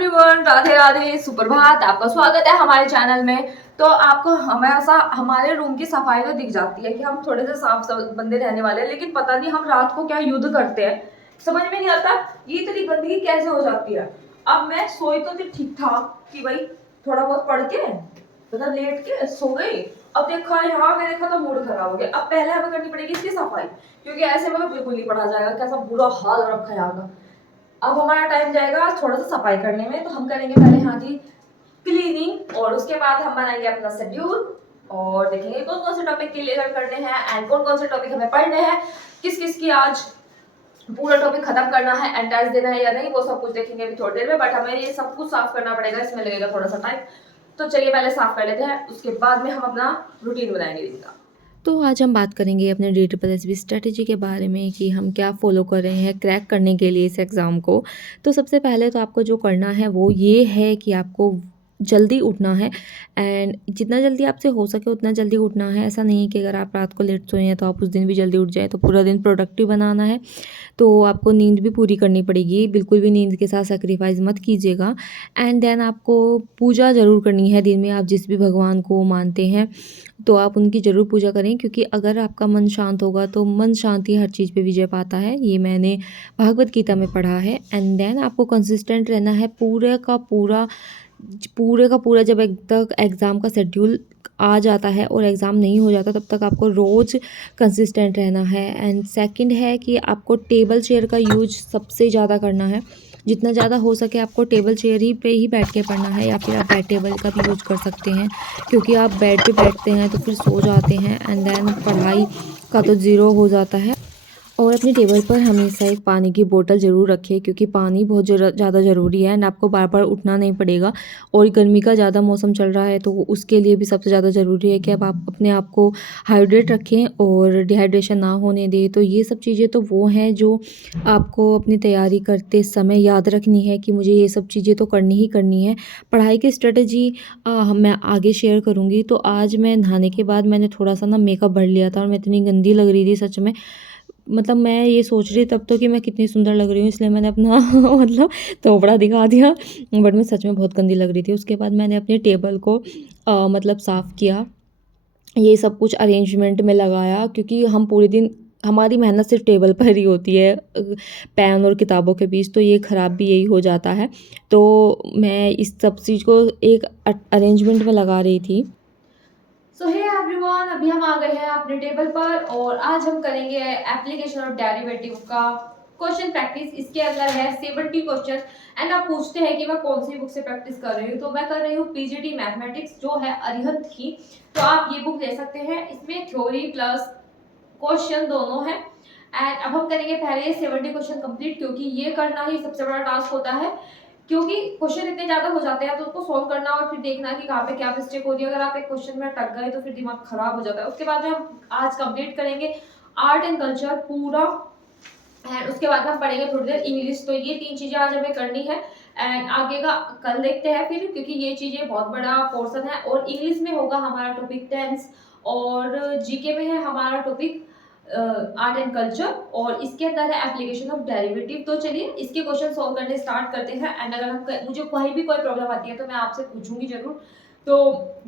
Everyone, Radhe Radhe, सुप्रभात। आपका स्वागत है हमारे चैनल में। तो आपको हमेशा हमारे रूम की सफाई तो दिख जाती है कि हम थोड़े से साफ बंदे रहने वाले हैं, लेकिन पता नहीं हम रात को क्या युद्ध करते हैं, समझ में नहीं आता ये इतनी गंदगी कैसे हो जाती है। अब मैं सोई तो थी ठीक ठाक कि भाई थोड़ा बहुत पढ़ के मतलब लेट के सो गई। अब देखा यहाँ मैं देखा तो मूड खराब हो गया। अब पहले हमें करनी पड़ेगी इसकी सफाई, क्योंकि ऐसे में तो बिल्कुल नहीं पढ़ा जाएगा। कैसा बुरा हाल रखा है यहाँ का। अब हमारा टाइम जाएगा थोड़ा सा सफाई करने में, तो हम करेंगे पहले हाँ जी क्लीनिंग, और उसके बाद हम बनाएंगे अपना शेड्यूल और देखेंगे कौन कौन से टॉपिक क्लियर करने हैं एंड कौन कौन से टॉपिक हमें पढ़ने हैं, किस किस की आज पूरा टॉपिक खत्म करना है एंड टेस्ट देना है या नहीं, वो सब कुछ देखेंगे अभी थोड़ी देर में। बट हमें ये सब कुछ साफ करना पड़ेगा, इसमें लगेगा थोड़ा सा टाइम। तो चलिए पहले साफ कर लेते हैं, उसके बाद में हम अपना रूटीन बनाएंगे दिन का। तो आज हम बात करेंगे अपने DSSB स्ट्रेटजी के बारे में कि हम क्या फॉलो कर रहे हैं क्रैक करने के लिए इस एग्ज़ाम को। तो सबसे पहले तो आपको जो करना है वो ये है कि आपको जल्दी उठना है एंड जितना जल्दी आपसे हो सके उतना जल्दी उठना है। ऐसा नहीं है कि अगर आप रात को लेट सोए हैं तो आप उस दिन भी जल्दी उठ जाएँ, तो पूरा दिन प्रोडक्टिव बनाना है। तो आपको नींद भी पूरी करनी पड़ेगी, बिल्कुल भी नींद के साथ सैक्रिफाइस मत कीजिएगा। एंड देन आपको पूजा ज़रूर करनी है। दिन में आप जिस भी भगवान को मानते हैं तो आप उनकी ज़रूर पूजा करें, क्योंकि अगर आपका मन शांत होगा तो मन शांति हर चीज़ पे विजय पाता है। ये मैंने भागवत गीता में पढ़ा है। एंड देन आपको कंसिस्टेंट रहना है पूरे का पूरा जब तक एग्ज़ाम का शेड्यूल आ जाता है और एग्ज़ाम नहीं हो जाता तब तक आपको रोज़ कंसिस्टेंट रहना है। एंड सेकंड है कि आपको टेबल चेयर का यूज सबसे ज़्यादा करना है। जितना ज़्यादा हो सके आपको टेबल चेयर ही पे ही बैठ के पढ़ना है, या फिर आप बेड टेबल का भी यूज कर सकते हैं, क्योंकि आप बेड पे बैठते हैं तो फिर सो जाते हैं एंड देन पढ़ाई का तो ज़ीरो हो जाता है। और अपनी टेबल पर हमेशा एक पानी की बोतल ज़रूर रखें, क्योंकि पानी बहुत ज़्यादा ज़रूरी है एंड आपको बार बार उठना नहीं पड़ेगा। और गर्मी का ज़्यादा मौसम चल रहा है तो उसके लिए भी सबसे ज़्यादा ज़रूरी है कि अब आप अपने आप को हाइड्रेट रखें और डिहाइड्रेशन ना होने दें। तो ये सब चीज़ें तो वो हैं जो आपको अपनी तैयारी करते समय याद रखनी है कि मुझे ये सब चीज़ें तो करनी ही करनी है। पढ़ाई की स्ट्रेटजी मैं आगे शेयर करूँगी। तो आज मैं नहाने के बाद मैंने थोड़ा सा ना मेकअप भर लिया था और मैं इतनी गंदी लग रही थी सच में। मतलब मैं ये सोच रही तब तो कि मैं कितनी सुंदर लग रही हूँ, इसलिए मैंने अपना मतलब थोबड़ा दिखा दिया, बट मैं सच में बहुत गंदी लग रही थी। उसके बाद मैंने अपने टेबल को मतलब साफ़ किया, ये सब कुछ अरेंजमेंट में लगाया, क्योंकि हम पूरे दिन हमारी मेहनत सिर्फ टेबल पर ही होती है, पेन और किताबों के बीच, तो ये ख़राब भी यही हो जाता है। तो मैं इस सब चीज़ को एक अरेंजमेंट में लगा रही थी। सो हे एवरीवन, अभी हम आ गए हैं अपने टेबल पर और आज हम करेंगे एप्लीकेशन ऑफ डेरिवेटिव का क्वेश्चन प्रैक्टिस। इसके अंदर है 70 क्वेश्चन एंड आप पूछते हैं कि मैं कौन सी बुक से प्रैक्टिस कर रही हूँ, तो मैं कर रही हूँ पीजीटी मैथमेटिक्स जो है अरिहंत की। तो आप ये बुक ले सकते हैं, इसमें थ्योरी प्लस क्वेश्चन दोनों है। एंड अब हम करेंगे पहले 70 क्वेश्चन कंप्लीट, क्योंकि ये करना ही सबसे बड़ा टास्क होता है, क्योंकि क्वेश्चन इतने ज्यादा हो जाते हैं तो उसको सॉल्व करना और फिर देखना कि कहाँ पे क्या मिस्टेक हो रही है। अगर आप एक क्वेश्चन में अटक गए तो फिर दिमाग खराब हो जाता है। उसके बाद में हम आज कंप्लीट करेंगे आर्ट एंड कल्चर पूरा, एंड उसके बाद हम पढ़ेंगे थोड़ी देर इंग्लिश। तो ये 3 चीजें आज हमें करनी है एंड आगे का कल देखते हैं फिर, क्योंकि ये चीजें बहुत बड़ा पोर्शन है। और इंग्लिश में होगा हमारा टॉपिक टेंस और जीके में है हमारा टॉपिक आर्ट एंड कल्चर, और इसके अंदर है एप्लीकेशन ऑफ डेरिवेटिव। तो चलिए इसके क्वेश्चन सॉल्व करने स्टार्ट करते हैं। एंड अगर हम मुझे कहीं भी कोई प्रॉब्लम आती है तो मैं आपसे पूछूंगी जरूर। तो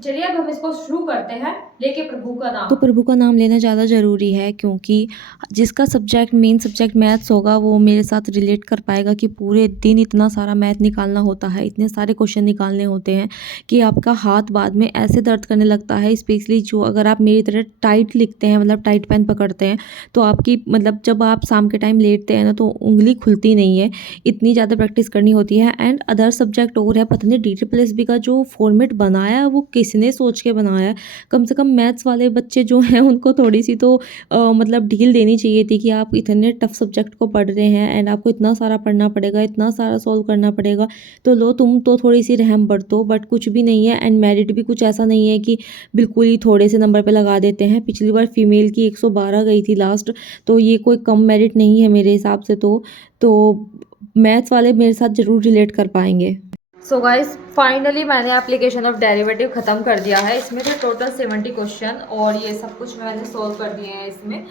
चलिए अब हम इसको शुरू करते हैं, लेके प्रभु का तो नाम। प्रभु का नाम लेना ज़्यादा ज़रूरी है, क्योंकि जिसका सब्जेक्ट मेन सब्जेक्ट मैथ्स होगा वो मेरे साथ रिलेट कर पाएगा कि पूरे दिन इतना सारा मैथ निकालना होता है, इतने सारे क्वेश्चन निकालने होते हैं कि आपका हाथ बाद में ऐसे दर्द करने लगता है। स्पेशली जो अगर आप मेरी तरह टाइट लिखते हैं, मतलब टाइट पेन पकड़ते हैं, तो आपकी मतलब जब आप शाम के टाइम लेटते हैं ना तो उंगली खुलती नहीं है, इतनी ज़्यादा प्रैक्टिस करनी होती है। एंड अदर सब्जेक्ट और है, पता नहीं DSSB का जो फॉर्मेट बनाया है वो किसने सोच के बनाया है। कम से कम मैथ्स वाले बच्चे जो हैं उनको थोड़ी सी तो मतलब ढील देनी चाहिए थी कि आप इतने टफ सब्जेक्ट को पढ़ रहे हैं एंड आपको इतना सारा पढ़ना पड़ेगा, इतना सारा सॉल्व करना पड़ेगा, तो लो तुम तो थोड़ी सी रहम बरतो। बट कुछ भी नहीं है एंड मेरिट भी कुछ ऐसा नहीं है कि बिल्कुल ही थोड़े से नंबर पे लगा देते हैं। पिछली बार फीमेल की 112 गई थी लास्ट, तो ये कोई कम मेरिट नहीं है मेरे हिसाब से। तो मैथ्स वाले मेरे साथ ज़रूर रिलेट कर पाएंगे। सो गाइस फाइनली मैंने एप्लीकेशन ऑफ डेरिवेटिव खत्म कर दिया है। इसमें थे टोटल 70 क्वेश्चन और ये सब कुछ मैंने सोल्व कर दिए हैं इसमें,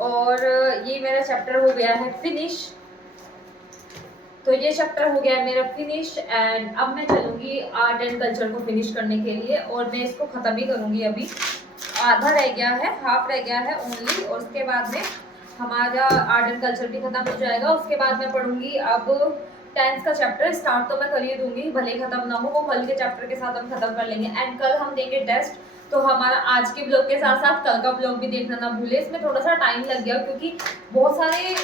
और ये मेरा चैप्टर हो गया है फिनिश। तो ये चैप्टर हो गया है मेरा फिनिश एंड अब मैं चलूँगी आर्ट एंड कल्चर को फिनिश करने के लिए और मैं इसको ख़त्म ही करूँगी। अभी आधा रह गया है, हाफ रह गया है ओनली, और उसके बाद में हमारा आर्ट एंड कल्चर भी खत्म हो जाएगा। उसके बाद मैं पढ़ूंगी अब 10th का चैप्टर। स्टार्ट तो मैं कर ही दूंगी, भले ही खत्म ना हो, वो कल के चैप्टर के साथ हम खत्म कर लेंगे। एंड कल हम देंगे टेस्ट, तो हमारा आज के ब्लॉग के साथ साथ कल का ब्लॉग भी देखना ना भूले। इसमें थोड़ा सा टाइम लग गया क्योंकि बहुत सारे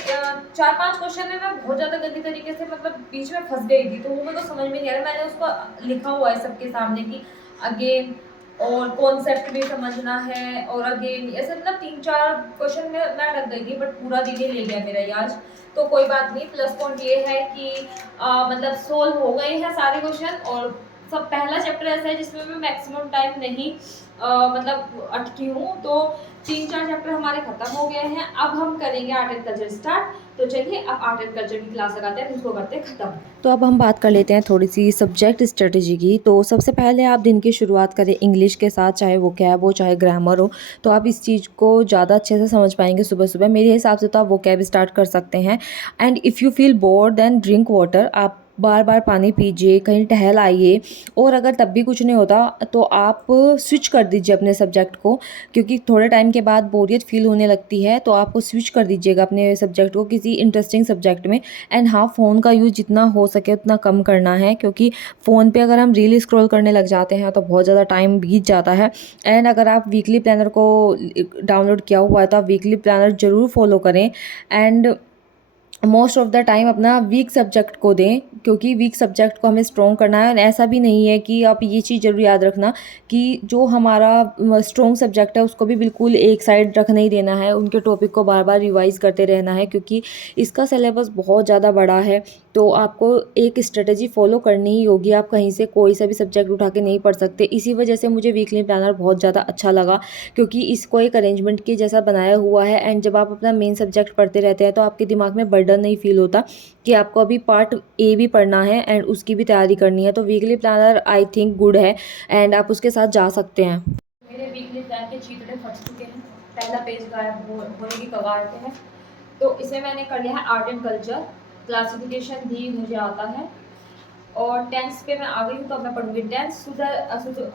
4-5 क्वेश्चन में मैं बहुत ज़्यादा गंदी तरीके से मतलब बीच में फंस गई थी, तो वो मेरे को समझ में नहीं आ रहा। मैंने उसको लिखा हुआ है सबके सामने कि अगेन और कॉन्सेप्ट भी समझना है और अगेन ऐसे मतलब 3-4 क्वेश्चन में मैं अटक गई थी, बट पूरा दिन ही ले गया मेरा ये आज। तो कोई बात नहीं, प्लस पॉइंट ये है कि मतलब सोल्व हो गए हैं सारे क्वेश्चन। और सब पहला चैप्टर ऐसा है जिसमें मैं मैक्सिमम टाइम नहीं मतलब अटकी हूँ। तो 3-4 चैप्टर हमारे खत्म हो गए हैं। अब हम करेंगे आर्ट एंड कल्चर स्टार्ट। तो चलिए अब आर्ट एंड कल्चर की क्लास लगाते हैं, इसको करते हैं खत्म। तो अब हम बात कर लेते हैं थोड़ी सी सब्जेक्ट स्ट्रेटजी की। तो सबसे पहले आप दिन की शुरुआत करें इंग्लिश के साथ, चाहे वो कैब हो चाहे ग्रामर हो, तो आप इस चीज़ को ज़्यादा अच्छे से समझ पाएंगे सुबह सुबह। मेरे हिसाब से तो आप वो कैब स्टार्ट कर सकते हैं। And if you feel bored then drink water. आप बार बार पानी पीजिए, कहीं टहल आइए, और अगर तब भी कुछ नहीं होता तो आप स्विच कर दीजिए अपने सब्जेक्ट को, क्योंकि थोड़े टाइम के बाद बोरियत फील होने लगती है। तो आपको स्विच कर दीजिएगा अपने सब्जेक्ट को किसी इंटरेस्टिंग सब्जेक्ट में। एंड हाँ, फ़ोन का यूज़ जितना हो सके उतना कम करना है, क्योंकि फ़ोन पे अगर हम रील स्क्रॉल करने लग जाते हैं तो बहुत ज़्यादा टाइम बीत जाता है। एंड अगर आप वीकली प्लानर को डाउनलोड किया हुआ है तो आप वीकली प्लानर ज़रूर फॉलो करें। And most of the time अपना वीक सब्जेक्ट को दें, क्योंकि वीक सब्जेक्ट को हमें स्ट्रॉन्ग करना है। और ऐसा भी नहीं है कि आप ये चीज़ ज़रूर याद रखना कि जो हमारा स्ट्रॉन्ग सब्जेक्ट है उसको भी बिल्कुल एक साइड रख नहीं देना है, उनके टॉपिक को बार बार रिवाइज़ करते रहना है, क्योंकि इसका सिलेबस बहुत ज़्यादा बड़ा है। तो आपको एक स्ट्रेटजी फॉलो करनी ही होगी। आप कहीं से कोई सा भी सब्जेक्ट उठा के नहीं पढ़ सकते। इसी वजह से मुझे वीकली प्लानर बहुत ज़्यादा अच्छा लगा, क्योंकि इसको एक अरेंजमेंट के जैसा बनाया हुआ है। एंड जब आप अपना मेन सब्जेक्ट पढ़ते रहते हैं तो आपके दिमाग में बर्डन नहीं फील होता कि आपको अभी पार्ट ए भी पढ़ना है एंड उसकी भी तैयारी करनी है। तो weekly planner I think good है एंड आप उसके साथ जा सकते हैं। मेरे वीकली प्लान के चीतड़े फट चुके हैं, पहला पेज गायब होने की कगार पे है। तो इसमें मैंने कर लिया है आर्ट एंड कल्चर, क्लासिफिकेशन भी मुझे आता है। और टेंस पे मैं आ गई हूँ, तो अब मैं पढ़ूंगी टेंस। सुधर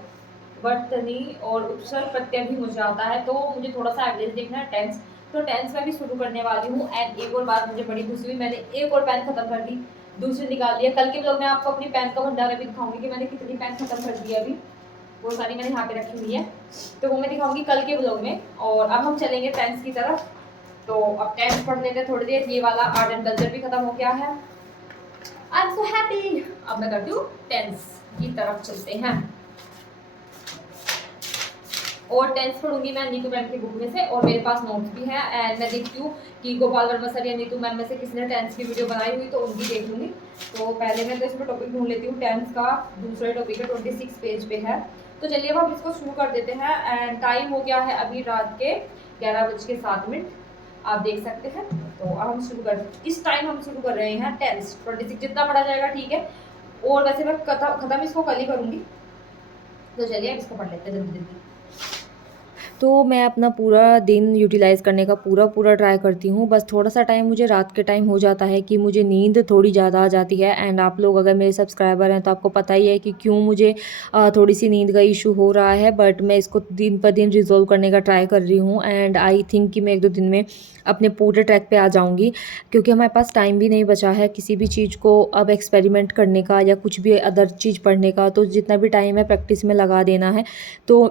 वर्तनी और उपसर्ग प्रत्यय भी मुझे आता है, तो मुझे थोड़ा सा एवरेज देखना है टेंस। तो टेंस में भी शुरू करने वाली हूँ। एंड एक और बात मुझे बड़ी खुशी हुई, मैंने एक और पेन खत्म कर दी, दूसरी निकाल लिया। कल के ब्लॉग में आपको अपनी पेन का भंडारा भी दिखाऊंगी कि मैंने कितनी पेन खत्म कर दी अभी। वो सारी मैंने यहाँ पे रखी हुई है, तो वो मैं दिखाऊंगी कल के ब्लॉग में। और अब हम चलेंगे टेंस की तरफ। तो अब टेंस पढ़ लेते हैं थोड़ी देर। ये वाला आर्ट एंड कल्चर भी खत्म हो गया है। I am so happy. अब मैं करती हूँ टेंस की तरफ चलते हैं। और टेंस पढ़ूंगी मैं नीतू मैम की बुक में से, और मेरे पास नोट्स भी हैं। एंड मैं देखती हूँ कि गोपाल वर्मा सर या नीतू मैम में से किसने टेंस की वीडियो बनाई हुई, तो उनकी देख लूँगी। तो पहले मैं तो इसमें टॉपिक ढूंढ लेती हूँ टेंस का। दूसरा टॉपिक है 26 पेज पे है। तो चलिए अब हम इसको शुरू कर देते हैं। एंड टाइम हो गया है अभी रात के 11:07, आप देख सकते हैं। तो अब हम शुरू कर, इस टाइम हम शुरू कर रहे हैं टेंस। 26 जितना पढ़ा जाएगा ठीक है, और वैसे मैं खत्म इसको कल ही करूँगी। तो चलिए अब इसको पढ़ लेते हैं जल्दी जल्दी। तो मैं अपना पूरा दिन यूटिलाइज़ करने का पूरा ट्राई करती हूँ। बस थोड़ा सा टाइम मुझे रात के टाइम हो जाता है कि मुझे नींद थोड़ी ज़्यादा आ जाती है। एंड आप लोग अगर मेरे सब्सक्राइबर हैं तो आपको पता ही है कि क्यों मुझे थोड़ी सी नींद का इशू हो रहा है। बट मैं इसको दिन पर दिन रिजॉल्व करने का ट्राई कर रही हूँ। एंड आई थिंक कि मैं 1-2 दिन में अपने पूरे ट्रैक पे आ जाऊँगी, क्योंकि हमारे पास टाइम भी नहीं बचा है किसी भी चीज़ को अब एक्सपेरिमेंट करने का या कुछ भी अदर चीज़ पढ़ने का। तो जितना भी टाइम है प्रैक्टिस में लगा देना है। तो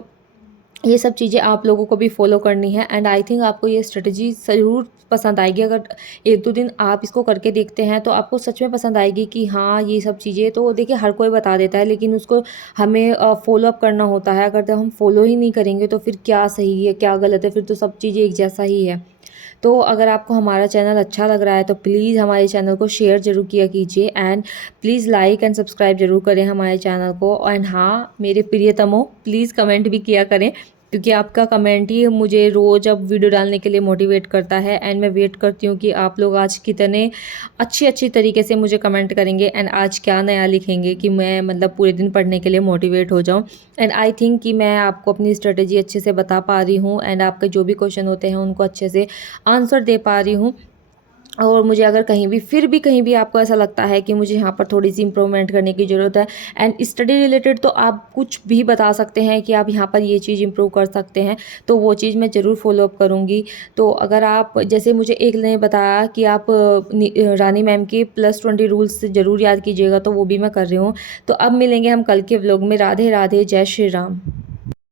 ये सब चीज़ें आप लोगों को भी फॉलो करनी है। एंड आई थिंक आपको ये स्ट्रेटजी ज़रूर पसंद आएगी। अगर 1-2 दिन आप इसको करके देखते हैं तो आपको सच में पसंद आएगी कि हाँ, ये सब चीज़ें तो देखिए हर कोई बता देता है, लेकिन उसको हमें फॉलो अप करना होता है। अगर हम फॉलो ही नहीं करेंगे तो फिर क्या सही है क्या गलत है, फिर तो सब चीज़ें एक जैसा ही है। तो अगर आपको हमारा चैनल अच्छा लग रहा है तो प्लीज़ हमारे चैनल को शेयर ज़रूर किया कीजिए। And please like and subscribe ज़रूर करें हमारे चैनल को। एंड हाँ, मेरे प्रियतमों, प्लीज़ कमेंट भी किया करें, क्योंकि आपका कमेंट ही मुझे रोज़ अब वीडियो डालने के लिए मोटिवेट करता है। एंड मैं वेट करती हूँ कि आप लोग आज कितने अच्छी तरीके से मुझे कमेंट करेंगे एंड आज क्या नया लिखेंगे कि मैं मतलब पूरे दिन पढ़ने के लिए मोटिवेट हो जाऊँ। एंड आई थिंक कि मैं आपको अपनी स्ट्रेटजी अच्छे से बता पा रही हूँ एंड आपके जो भी क्वेश्चन होते हैं उनको अच्छे से आंसर दे पा रही हूँ। और मुझे अगर कहीं भी फिर भी कहीं भी आपको ऐसा लगता है कि मुझे यहाँ पर थोड़ी-सी इम्प्रूवमेंट करने की ज़रूरत है एंड स्टडी रिलेटेड तो आप कुछ भी बता सकते हैं कि आप यहाँ पर ये चीज़ इम्प्रूव कर सकते हैं, तो वो चीज़ मैं ज़रूर फ़ॉलो अप करूँगी। तो अगर आप जैसे मुझे एक ने बताया कि आप रानी मैम के +20 रूल्स ज़रूर याद कीजिएगा, तो वो भी मैं कर रही हूँ। तो अब मिलेंगे हम कल के व्लॉग में। राधे राधे, जय श्री राम।